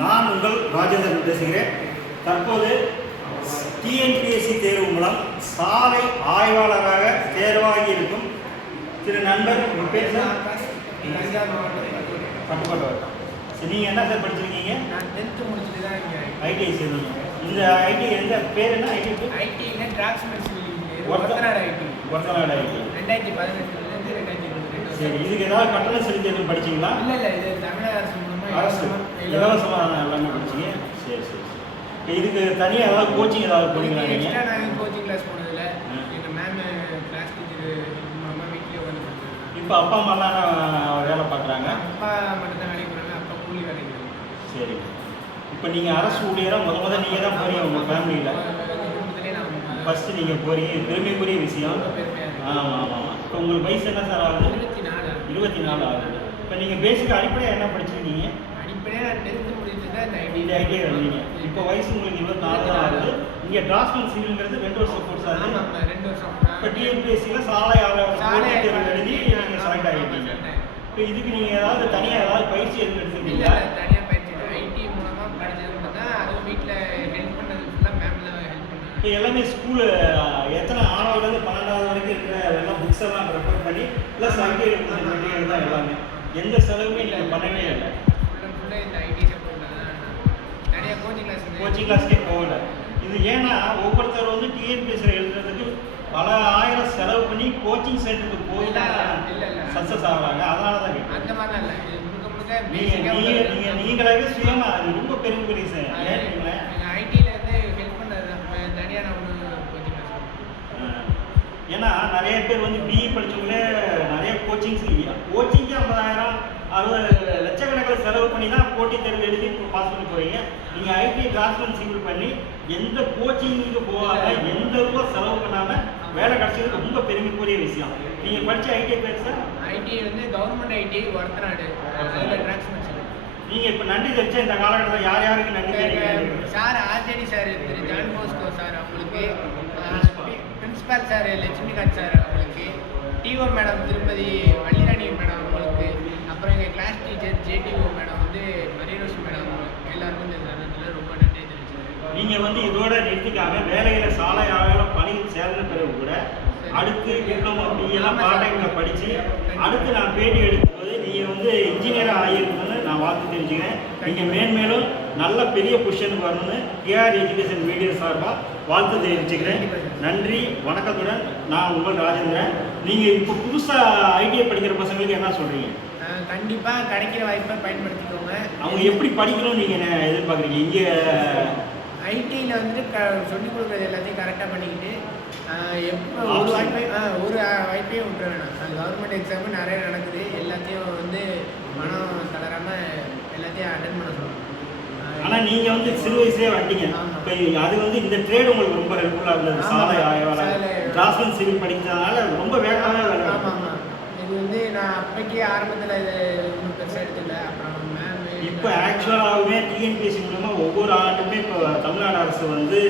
நான் உங்கள் ராஜேந்திரன் பேசுகிறேன். தற்போது டிஎன்பிஎஸ்சி தேர்வு மூலம் சாலை ஆய்வாளராக தேர்வாகி இருக்கும் திரு நண்பர். உங்கள் பேர் சார்? பட்டுக்கோட்டை வட்டம். சரி, நீங்கள் என்ன சார் படிச்சிருக்கீங்க? நான் 10th முடிச்சுட்டு தான் இங்கே ஐடிஐ சேர்ந்தீங்க. இந்த ஐடி எந்த பேர் என்ன? ஐடிங்க டிராக்ஸ்மேன் சிவில் ஒர்த்தநாடு ஐடி 2018 2022. சரி, இதுக்கு ஏதாவது கட்டணம் செலுத்தி படிச்சிங்களா? இல்லை இது தமிழக அரசு மூலமாக அரசு இலவசமாக எல்லாமே படிச்சிங்க. சரி சரி. இப்போ இதுக்கு தனியாக ஏதாவது கோச்சிங் ஏதாவது போனீங்களா நீங்கள்? எக்ஸ்ட்ரா நாங்கள் கோச்சிங் கிளாஸ் போனதில்லை. எங்கள் மேம் கிளாஸ் டீச்சர் மூலமாக வீட்டிலே வந்து படிச்சோம். இப்போ அப்பா அம்மாலாம் வேலை பார்க்குறாங்க? அப்பா மட்டும்தான் வேலைக்கு போகிறாங்க, அப்பா கூலி வேலைக்கு போகிறாங்க. சரி. இப்போ நீங்கள் அரசு ஊழியராக முதல்ல நீங்கள் தான் போகிறீங்க உங்கள் ஃபேமிலியில். குடும்பத்திலே நான் ஃபஸ்ட்டு நீங்கள் போகிறீங்க, பெருமைக்குரிய விஷயம். ஆமாம் ஆமாம். இப்போ உங்களுக்கு வயசு என்ன சார் ஆகுது? 24 ஆகுது. இப்போ நீங்கள் பேசிக் அடிப்படையாக என்ன படிச்சிருக்கீங்க? அடிப்படையாக நான் 10th முடிச்சுட்டு தான் இந்த ஐடியா வந்தீங்க. இப்போ வயசு உங்களுக்கு 24 தான் ஆகுது. இங்கே டிராஃப்ட்மேன் சிவில்ங்கிறது 2 வருஷம் கோர்ஸ் ஆகுது. ஆமாம், 2 வருஷம். இப்போ டிஎன்பிஎஸ்சியில் சாலை ஆய்வாளர் தேர்வு எழுதி நீங்கள் செலக்ட் ஆகிட்டீங்க. இப்போ இதுக்கு நீங்கள் ஏதாவது தனியாக ஏதாவது பயிற்சி எதுவும் எடுத்துருக்கீங்களா? தனியாக பயிற்சி ஐடி மூலமாக படித்தது மட்டும் தான். அதுவும் வீட்டில் ஹெல்ப் பண்ணது ஃபுல்லாக மேமில் ஹெல்ப் பண்ணாங்க. இப்போ எல்லாமே ஸ்கூலு எத்தனை ஆறாவதுலேருந்து 12வது வரைக்கும் இருக்கிற எல்லாம் புக்ஸ் எல்லாம் ப்ரிப்பேர் பண்ணி ப்ளஸ் ஐடி மெட்டீரியல் தான் எல்லாமே. எந்த செலவுமே நீங்கள் பண்ணவே இல்லை. ஃபுல்லாக இந்த ஐடி சப்போர்ட் தான். நிறைய கோச்சிங் கிளாஸ்க்கே போகல. இது ஏன்னா ஒவ்வொருத்தர் வந்து டிஎன்பிஎஸ்சியில் எழுதுறதுக்கு பல ஆயிரம் செலவு பண்ணி கோச்சிங் சென்டருக்கு போய் தான் சக்ஸஸ் ஆகிறாங்க. அதனால தான் கேட்குறேன். அந்த மாதிரிலாம் இல்லை. இது முழுக்க முழுக்க நீங்களாவே சுயமாக அது ரொம்ப பெருமைக்குரிய சார். ஏன் எங்கள் ஐடியில் வந்து ஹெல்ப் பண்ணது தான். தனியாக நான் ஒன்று கோச்சிங் கிளாஸ். ஏன்னா நிறைய பேர் வந்து பிஇ படித்தவங்களே நிறைய கோச்சிங்க்கு 50,000 60 லட்சக்கணக்கில் செலவு பண்ணி தான் போட்டித் தேர்வு எழுதி பாஸ் பண்ணி போகிறீங்க. நீங்கள் ஐடி டிரான்ஸ்மேன் சிவில் பண்ணி எந்த கோச்சிங்க்கு போகாத எந்த ரூபா செலவு பண்ணாமல் வேலை கிடச்சது ரொம்ப பெருமைக்குரிய விஷயம். நீங்கள் படித்த ஐடிஐ பேர் சார்? ஐடி வந்து கவர்மெண்ட் ஐடி ஒர்த்தநாடு டிரான்ஸ்மேன் சிவில். நீங்கள் இப்போ நன்றி தெரிச்ச இந்த காலகட்டத்தில் யார் யாருக்கு நன்றி தெரிவிக்கிறீங்க? சார் ஆர்ஜேடி சார், திரு ஜான் போஸ்கோ சார் அவங்களுக்கு, பிரின்சிபால் சார் லட்சுமிகாந்த் சார் அவங்களுக்கு, டிஓ மேடம் திருப்பதி வள்ளிராணி மேடம் அவங்களுக்கு, அப்புறம் எங்கள் கிளாஸ் டீச்சர் ஜேடிஓ மேடம் வந்து மரியரோஸ் மேடம், எல்லாருக்கும் இந்த தருணத்தில் ரொம்ப நன்றி தெரிவிச்சேன். நீங்கள் வந்து இதோட நிறுத்திக்காம வேலையில் சாலை ஆய்வாளர் பணியில் சேர்ந்த பிறகு கூட அடுத்து டிப்ளமோ பிஎல்லாம் பார்ட் டைமில் படித்து அடுத்து நான் பேட்டி எடுக்கும்போது நீங்கள் வந்து இன்ஜினியராக ஆகியிருக்கணும்னு நான் வாழ்த்து தெரிஞ்சுக்கிறேன். நீங்கள் மேன்மேலும் நல்ல பெரிய பொசிஷனுக்கு வரணும்னு கேஆர் எஜுகேஷன் மீடியா சார்பாக வாழ்த்து தெரிவிச்சுக்கிறேன். நன்றி, வணக்கத்துடன் நான் உங்கள் ராஜேந்திரன். நீங்கள் இப்போ புதுசாக ஐடிஐ படிக்கிற பசங்களுக்கு என்ன சொல்கிறீங்க? கண்டிப்பாக கிடைக்கிற வாய்ப்பை பயன்படுத்திக்கோங்க. அவங்க எப்படி படிக்கணும்னு நீங்கள் எதிர்பார்க்குறீங்க? இங்கே ஐடியில் வந்துட்டு சொல்லிக் கொடுக்குறது எல்லாத்தையும் கரெக்டாக பண்ணிக்கிட்டு எப்போ ஒரு வாய்ப்பையும் விட்டுற வேணாம். கவர்மெண்ட் எக்ஸாமு நிறைய நடக்குது. எல்லாத்தையும் வந்து மனம் தளராமல் எல்லாத்தையும் அட்டன் பண்ண சொல்லணும். ஆனால் நீங்கள் வந்து சிறு வயசுலேயே வந்தீங்க. இப்போ அது வந்து இந்த ட்ரேட் உங்களுக்கு ரொம்ப ஹெல்ப்ஃபுல்லாக இருந்தது. சாலை ஆய்வாளர் டிராஃப்ட்மேன் சிவில் படிக்கிறதுனால ரொம்ப வேகமாக. ஆமாம், இது வந்து நான் அப்போக்கே ஆரம்பத்தில் இது ஒன்றும் பெருசாக எடுத்துக்கல. அப்புறம் மேம் இப்போ ஆக்சுவலாகவே டிஎன்பிஎஸ்சி மூலமாக ஒவ்வொரு ஆண்டுமே இப்போ தமிழ்நாடு அரசு வந்து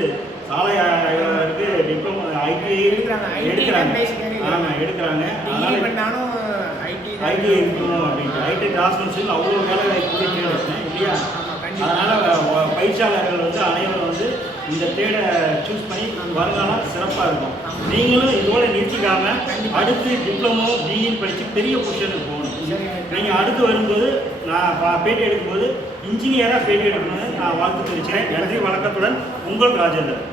சாலை ஆய்வாளருக்கு டிப்ளமோ ஐடிஐ எடுக்கிறாங்க. பண்ணாலும் ஐடிஐ இருக்கணும் அப்படின்ட்டு ஐடி டிரான்ஸ்மேன் சிவில் அவ்வளோ வேலை வாய்ப்பு கேட்டேன் இல்லையா? அதனால் பயிற்சியாளர்கள் வந்து அனைவரும் வந்து இந்த ட்ரேடை சூஸ் பண்ணி வருங்காலம் சிறப்பாக இருக்கும். நீங்களும் இதோட நிறுத்திக்காமல் அடுத்து டிப்ளமோ பிஇன்னு படித்து பெரிய பொசிஷனுக்கு போகணும். நீங்கள் அடுத்து வரும்போது நான் பேட்டி எடுக்கும்போது இன்ஜினியராக பேட்டி எடுக்கணும்னு நான் வாழ்த்து தெரிவிக்கிறேன். நன்றி, வணக்கத்துடன் உங்கள் ராஜேந்திரன்.